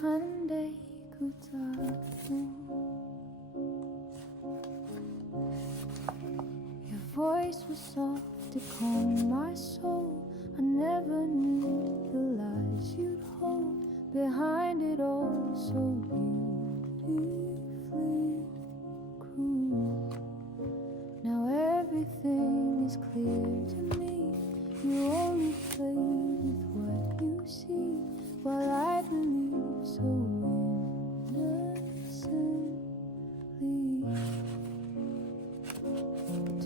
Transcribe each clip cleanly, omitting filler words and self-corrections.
한데 그다도 Your voice was soft to calm my soul. I never knew the lies you'd hold behind it all, so beautifully cruel. Now everything is clear to me. You only play with what you see, while I believe so innocently.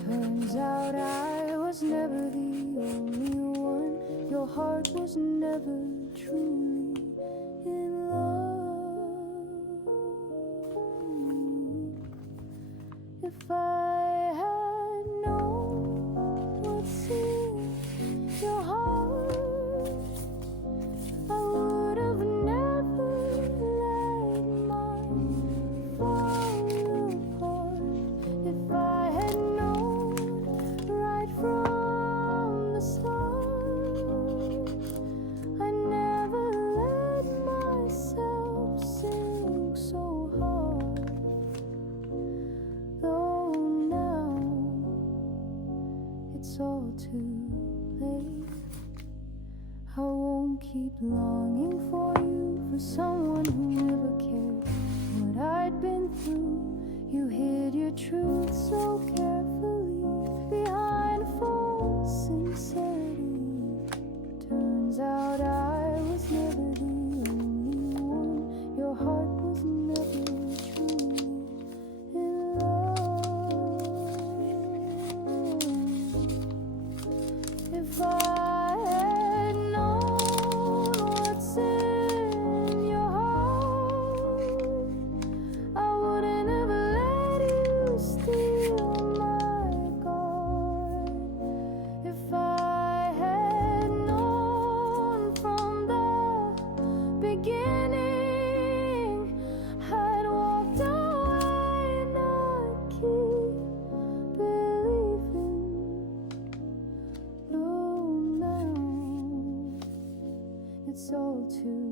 Turns out I was never the only one. Your heart was never truly in love. If I had known what's in your heart, I would have never let mine fall apart. If I had known right from the start, I never let myself sink so hard. Though now it's all too late, I won't keep longing for you, for someone who never cared what I'd been through. You hid your truth so carefully behind a false sincerity. Turns out I was never the only one. Your heart was never truly in love. If I had known what's in your heart, I wouldn't have let you steal my guard. If I had known from the beginning, I'd walked away, not keep believing. Though now it's all too